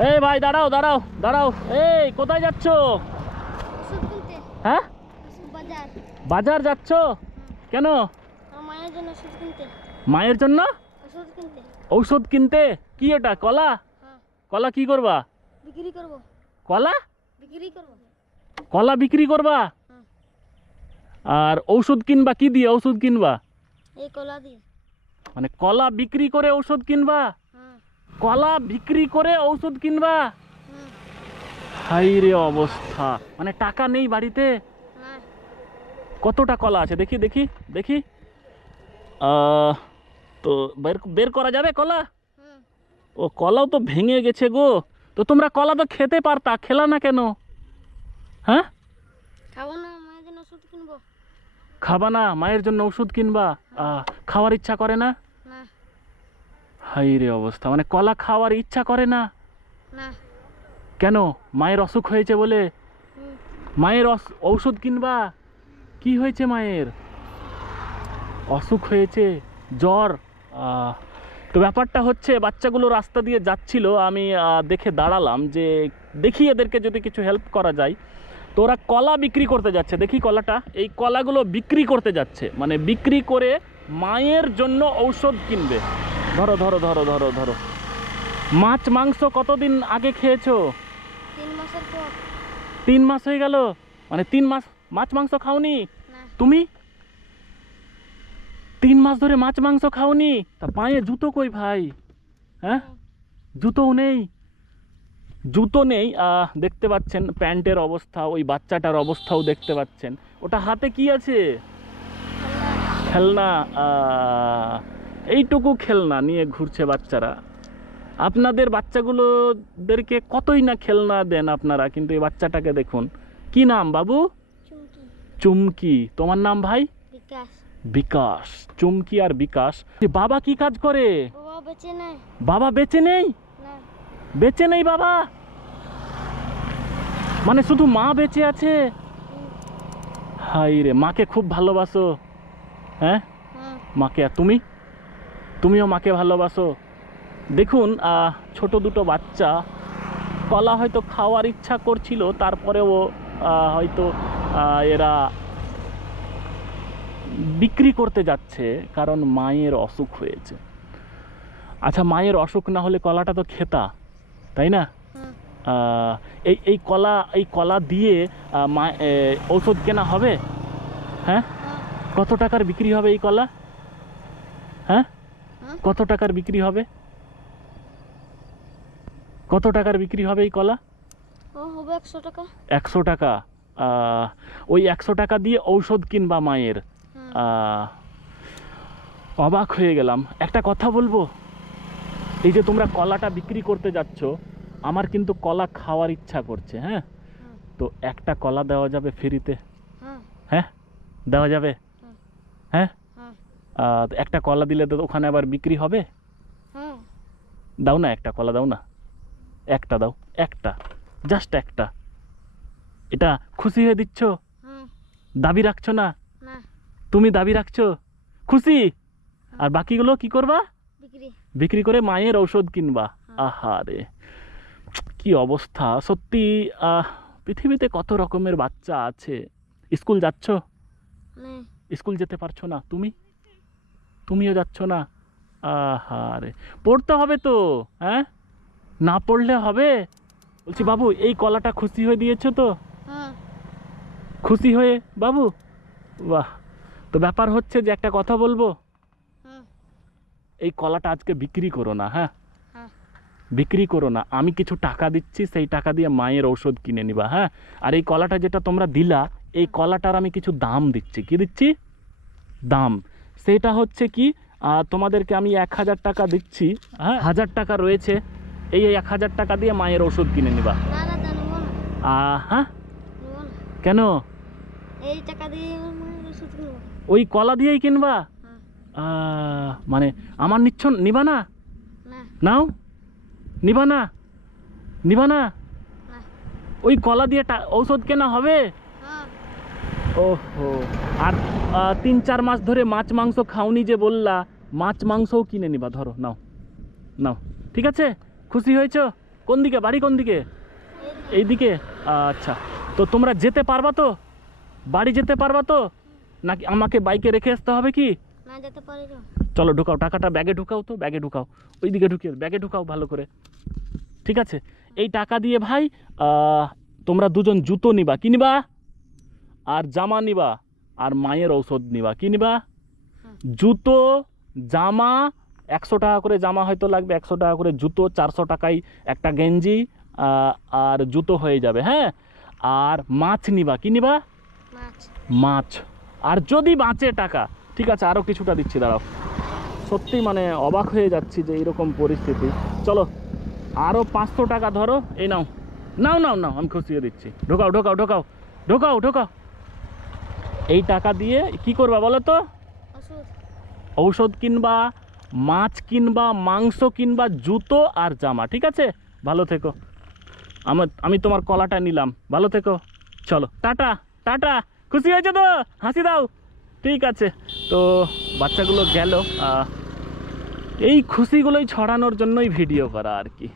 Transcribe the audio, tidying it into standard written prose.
এই ভাই দাঁড়াও দাঁড়াও দাঁড়াও, এই কোথায় যাচ্ছ? ওষুধ কিনতে। হ্যাঁ, বাজার। বাজার যাচ্ছ? কেন? আমার মায়ের জন্য ওষুধ কিনতে। মায়ের জন্য ওষুধ কিনতে। ঔষধ কিনতে? কি এটা, কলা? হ্যাঁ। কলা কি করবা? বিক্রি করব। কলা? বিক্রি করব। কলা বিক্রি করবা? হ্যাঁ। আর ঔষধ কিনবা কি দিয়ে? ঔষধ কিনবা এই কলা দিয়ে। মানে কলা বিক্রি করে ঔষধ কিনবা? হ্যাঁ। কলা বিক্রি করে ঔষধ কিনবা? হ্যাঁ। হাই রে অবস্থা, মানে টাকা নেই বাড়িতে? না। কতটা কলা আছে দেখি দেখি দেখি। তো বের বের করা যাবে কলা? হ্যাঁ। ও কলাও তো ভেঙে গেছে গো। তো তোমরা কলা তো খেতে পারতা, খেলা না কেন? হ্যাঁ, খাবো না, মায়ের জন্য ওষুধ কিনবো। খাবা না, মায়ের জন্য ওষুধ কিনবা? খাওয়ার ইচ্ছা করে না? না। হাই রে অবস্থা, মানে কলা খাওয়ার ইচ্ছা করে না? না। কেন? মায়ের অসুখ হয়েছে বলে? হুম। মায়ের ঔষধ কিনবা? কি হয়েছে মায়ের? অসুখ হয়েছে, জ্বর। তো ব্যাপারটা হচ্ছে বাচ্চাগুলো রাস্তা দিয়ে যাচ্ছিল, আমি দেখে দাঁড়ালাম যে দেখি এদেরকে যদি কিছু হেল্প করা যায়। তো ওরা কলা বিক্রি করতে যাচ্ছে, দেখি কলাটা, এই কলাগুলো বিক্রি করতে যাচ্ছে, মানে বিক্রি করে মায়ের জন্য ঔষধ কিনবে। ধরো ধরো ধরো ধরো ধরো। মাছ মাংস কতদিন আগে খেয়েছো? 3 মাসের পর। 3 মাস হয়ে গেল? মানে 3 মাস মাছ মাংস খাওনি না। তুমি? 3 মাস ধরে মাছ মাংস খাওনি? তা পায়ে জুতো কই ভাই? হ্যাঁ, জুতোও নেই। জুতো নেই, দেখতে পাচ্ছেন প্যান্টের অবস্থা, ওই বাচ্চাটার অবস্থাও দেখতে পাচ্ছেন। ওটা হাতে কি আছে? খেলনা। এইটুকু খেলনা নিয়ে ঘুরছে বাচ্চারা। আপনাদের বাচ্চাগুলোদেরকে কতই না খেলনা দেন আপনারা, কিন্তু এই বাচ্চাটাকে দেখুন। কি নাম বাবু? চুমকি। চুমকি। তোমার নাম ভাই? বিকাশ। বিকাশ। চুমকি আর বিকাশ। বাবা কি কাজ করে? বাবা বেঁচে নাই। বাবা বেঁচে নেই? না। বেঁচে নেই বাবা? মানে শুধু মা বেঁচে আছে? হাই রে, মাকে খুব ভালোবাসো? হ্যাঁ, হ্যাঁ। মাকে। আর তুমি? তুমিও মাকে ভালোবাসো? দেখুন, ছোট দুটো বাচ্চা কলা হয়তো খাওয়ার ইচ্ছা করছিল, তারপরেও হয়তো এরা বিক্রি করতে যাচ্ছে, কারণ মায়ের অসুখ হয়েছে। আচ্ছা, মায়ের অসুখ না হলে কলাটা তো খেতা, তাই না? হ্যাঁ। এই কলা দিয়ে ঔষধ কেনা হবে? হ্যাঁ, কত টাকার বিক্রি হবে এই কলা? হ্যাঁ, কত টাকার বিক্রি হবে? কত টাকার বিক্রি হবে এই কলা? ও হবে 100 টাকা। 100 টাকা? ওই 100 টাকা দিয়ে ঔষধ কিনবা মায়ের? অবাক হয়ে গেলাম। একটা কথা বলবো, এই যে তোমরা কলাটা বিক্রি করতে যাচ্ছ, আমার কিন্তু কলা খাওয়ার ইচ্ছা করছে। হ্যাঁ, তো একটা কলা দেওয়া যাবে ফ্রিতে? হ্যাঁ, দেওয়া যাবে? হ্যাঁ, তো একটা কলা দিলে তো ওখানে আবার বিক্রি হবে। দাও না, একটা কলা দাও না, একটা দাও, একটা, জাস্ট একটা। এটা খুশি হয়ে দিচ্ছ? দাবি রাখছো না? তুমি দাবি রাখছো? খুশি? আর বাকিগুলো কি করবা? বিক্রি করে মায়ের ঔষধ কিনবা। আহারে, কি অবস্থা সত্যি। পৃথিবীতে কত রকমের বাচ্চা আছে। স্কুল যাচ্ছ? স্কুল যেতে পারছো না তুমি? তুমিও যাচ্ছ না? আহারে, পড়তে হবে তো। হ্যাঁ, না পড়লে হবে? বলছি বাবু, এই কলাটা খুশি হয়ে দিয়েছো তো? খুশি হয়ে বাবু? বাহ। তো ব্যাপার হচ্ছে যে একটা কথা বলবো, এই কলাটা আজকে বিক্রি করো না। হ্যাঁ, বিক্রি করো না। আমি কিছু টাকা দিচ্ছি, সেই টাকা দিয়ে মায়ের ঔষধ কিনে নিবা। হ্যাঁ, আর এই কলাটা যেটা তোমরা দিলা, এই কলাটার আমি কিছু দাম দিচ্ছি। কি দিচ্ছি? দাম। সেটা হচ্ছে কি, তোমাদেরকে আমি 1000 টাকা দিচ্ছি। হ্যাঁ, 1000 টাকা রয়েছে, এই 1000 টাকা দিয়ে মায়ের ওষুধ কিনে নিবা। হ্যাঁ, কেন? এই টাকা দিয়ে ওষুধ কিনবো। ওই কলা দিয়েই কিনবা? মানে আমার নিবা না? নাও, নিবা না? নিবা না? ওই কলা দিয়ে ঔষধ কেনা হবে? ওহো। আর 3-4 মাস ধরে মাছ মাংস খাওনি যে বললা, মাছ মাংসও কিনে নিবা। ধরো, নাও নাও। ঠিক আছে? খুশি হয়েছো? কোন দিকে বাড়ি কোন দিকে? এই দিকে। আচ্ছা, তো তোমরা যেতে পারবা তো? বাড়ি যেতে পারবা তো? নাকি আমাকে বাইকে রেখে আসতে হবে কি? না যেতে পারি তো। চলো ঢুকাও, টাকাটা ব্যাগে ঢুকাও তো, ব্যাগে ঢুকাও, ওই দিকে ঢুকিয়ে ব্যাগে ঢুকাও ভালো করে। ঠিক আছে, এই টাকা দিয়ে ভাই তোমরা দুজন জুতো নিবা, কি নিবা? আর জামা নিবা, আর মায়ের ঔষধ নিবা, কি নিবা? জুতো, জামা, 100 টাকা করে জামা হয়তো লাগবে, 100 টাকা করে জুতো, 400 টাকায় একটা গেঞ্জি আর জুতো হয়ে যাবে, হ্যাঁ। আর মাছ নিবা, কি নিবা? মাছ। মাছ। আর যদি বাঁচে টাকা, ঠিক আছে আরও কিছুটা দিচ্ছি, দাঁড়াও। সত্যি মানে অবাক হয়ে যাচ্ছি যে এইরকম পরিস্থিতি। চলো আরও 500 টাকা ধরো, এই নাও, নাও নাও নাও, আমি খুশিয়ে দিচ্ছি। ঢোকাও ঢোকাও ঢোকাও ঢোকাও ঢোকাও। এই টাকা দিয়ে কি করবা বলো তো? ওষুধ। ঔষধ কিনবা, মাছ কিনবা, মাংস কিনবা, জুতো আর জামা, ঠিক আছে? ভালো থেকো। আমি তোমার কলাটা নিলাম, ভালো থেকো। চলো টাটা টাটা। খুশি হয়েছে তো? হাসি দাও। ঠিক আছে, তো বাচ্চাগুলো গেল। এই খুশিগুলোই ছড়ানোর জন্যই ভিডিও করা আর কি।